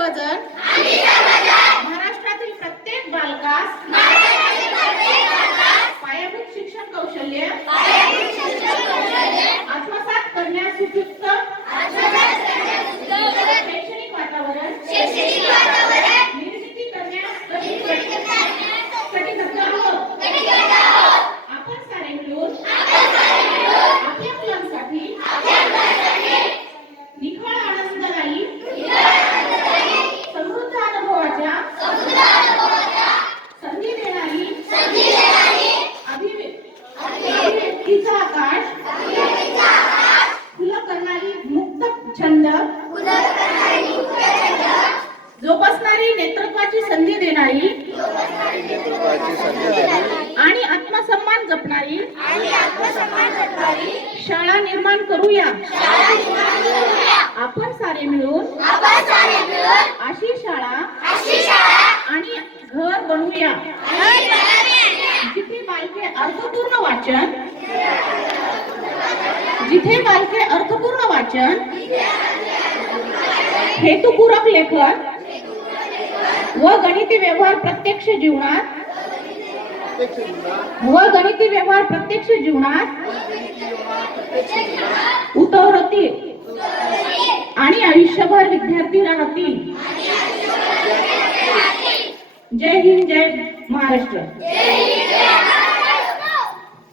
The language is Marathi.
सर्वजण महाराष्ट्रातील प्रत्येक बालकास पायाभूत शिक्षण कौशल्य आत्मसात करण्यास उपयुक्त शैक्षणिक वातावरण निर्मिती करण्यास कटिबद्ध आहोत. आपण सारे मिळून आपल्या मुलांसाठी निखळ आनंददायी समृद्ध अनुभवाच्या संधी देणारी अभिव्यक्तीचा आकाश खुलं करणारी मुक्त छंद जोपासणारी नेतृत्वाची संधी देणारी आणि आत्मसन्मान जपणारी शाळा निर्माण करूया. आपण सारे मिळून अशी शाळा आणि घर बनवूया जिथे बालके अर्थपूर्ण वाचन हेतुपूरक लेखन व गणिती व्यवहार प्रत्यक्ष जीवनात उतरवतील आणि आयुष्यभर विद्यार्थी राहतील. जय हिंद, जय महाराष्ट्र.